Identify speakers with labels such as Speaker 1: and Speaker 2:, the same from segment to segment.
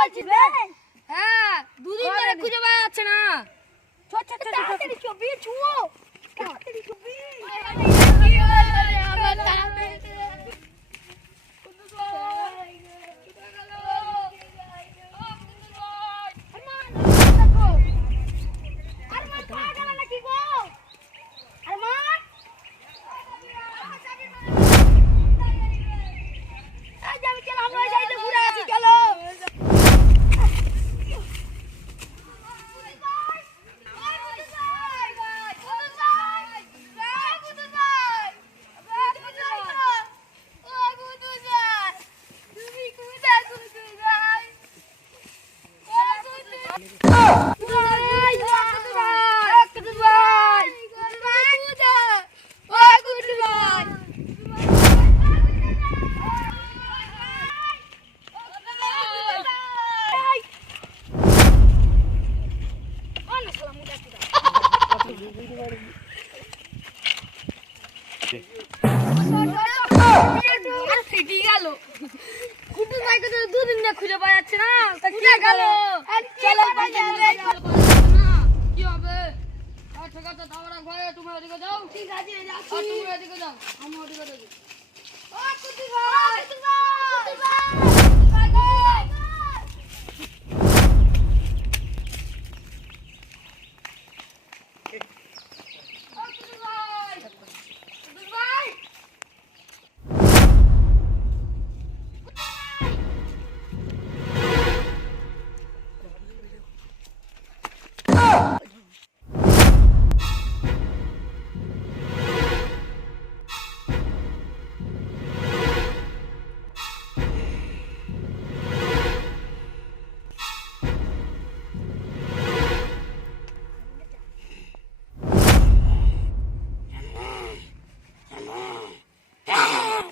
Speaker 1: বলছিস রে
Speaker 2: হ্যাঁ দুদিন ধরে খুঁজে পাওয়া যাচ্ছে না
Speaker 1: ছোট ছোট তাড়াতাড়ি ছবি ছুঁয়ো তাড়াতাড়ি ছবি আরমান পাওয়া গেল নাকি গো আরমান এই যে আমি চলো আমরা ওই সাইডে ঘুরে আসি চলো
Speaker 2: ফিটি গেল? কুটু ভাই তো দুদিন না খুঁজে পাওয়া যাচ্ছে না? তা কি গেল?
Speaker 1: চলো
Speaker 2: কি হবে? ঠিক আছে তাও রাখো তুমি ওদিকে যাও।
Speaker 1: ঠিক আছে যাচ্ছি।
Speaker 2: তুমি ওদিকে যাও। আমি ওদিকে যাই
Speaker 1: ও কুটু ভাই কুটু ভাই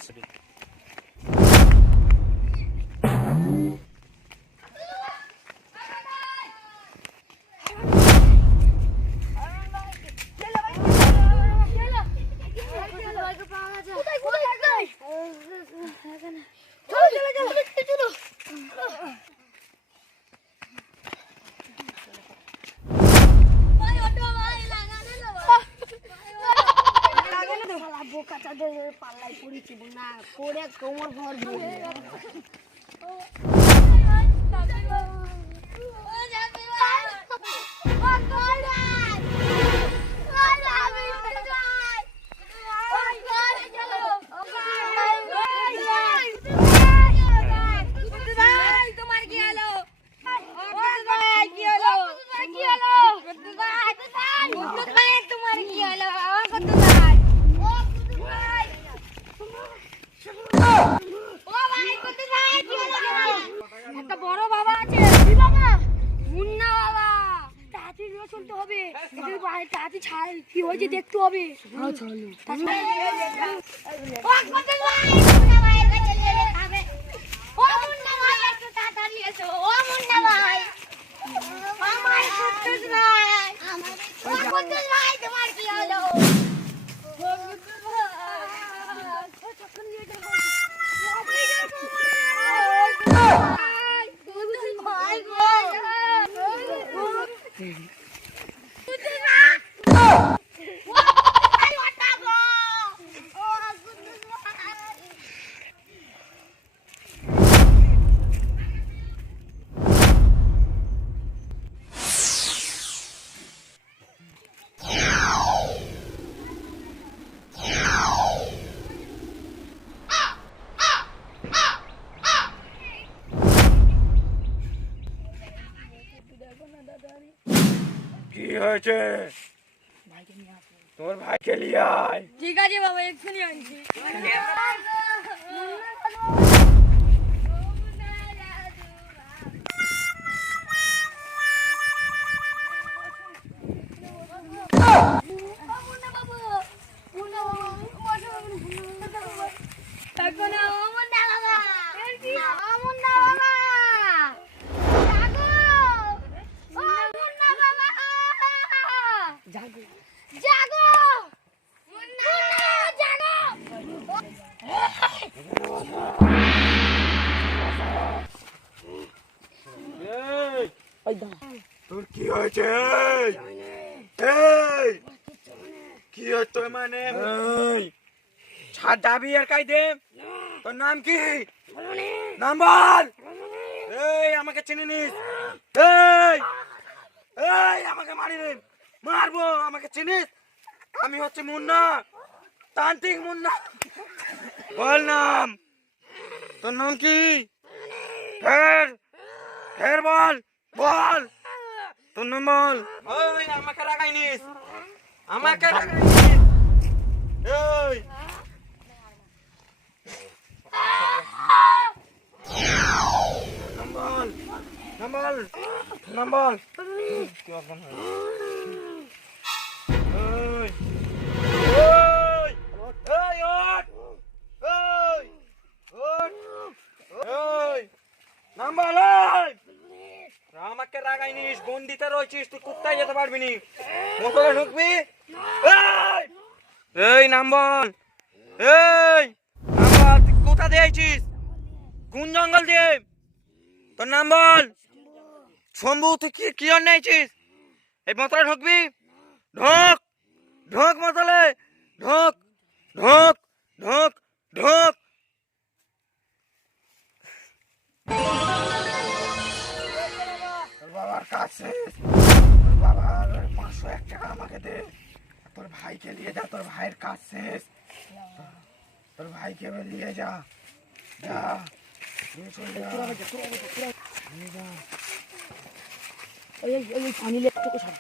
Speaker 1: Absolutely. পাল্লাই পড়েছি না পড়ে কোমর ভর হবে তোমার কি হলো?
Speaker 3: কি হয়েছে? তোমার ভাইকে নিয়ে আয়।
Speaker 2: ঠিক আছে বাবা এক্ষুনি আনছি। এখন
Speaker 3: হয়েছে? এই? কি হতো মানে? ছাড় যাবি আর কাই দে তোর নাম কি? নাম বল। এই আমাকে চিনি নিস এই এই আমাকে মারি রে মারবো আমাকে চিনিস? আমি হচ্ছে মুন্না। তান্ত্রিক মুন্না। বল নাম। তোর নাম কি? ফের ফের বল বল। তোর নাম বল। ওই আমাকে রাগাইনিস আমাকে রাগাইনিস এই। নম্বল নম্বল নাম বল। কি অজ্ঞান রাগাইনিস গন্ডিতে রয়েছিস, তুই কোথায় যেতে পারবি নি। মোটরে ঢুকবি? এই! এই নাম বল এই! নাম তুই কোথা দিয়েছিস কোন জঙ্গল দিয়ে? তোর নাম বল। শম্ভু, তুই কি কি অন্যায়ছিস এই মোটরে ঢুকবি? ঢোক! ঢোক মোটলে ঢোক! ঢোক! ঢোক! ঢোক! বাবার তোর বাবার পাঁচশো এক টাকা আমাকে দে। তোর ভাইকে নিয়ে যা তোর ভাইয়ের কাজ শেষ। তোর ভাইকে নিয়ে যা। যা।
Speaker 1: এই এই পানি সব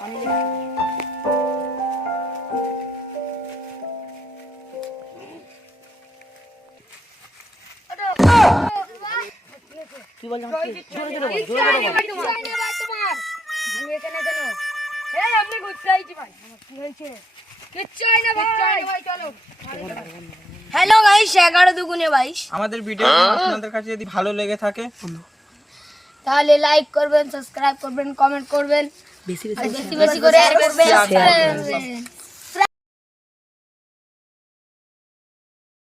Speaker 1: পানি পানি কি বল জোরে জোরে বল জোরে জোরে বল।
Speaker 2: তোমার
Speaker 1: আমি এখানে কেন
Speaker 2: ঘুরতে আইছি ভাই।
Speaker 1: কি হয়েছে?
Speaker 2: কিচ্ছু হয় না ভাই। ভাই চলো।
Speaker 1: হ্যালো গাইস এগারো দুগুণে বাইশ।
Speaker 4: আমাদের ভিডিও আপনাদের কাছে যদি ভালো লেগে থাকে
Speaker 2: তাহলে লাইক করবেন সাবস্ক্রাইব করবেন কমেন্ট করবেন।
Speaker 1: বেশি
Speaker 2: বেশি বেশি করে শেয়ার করবেন।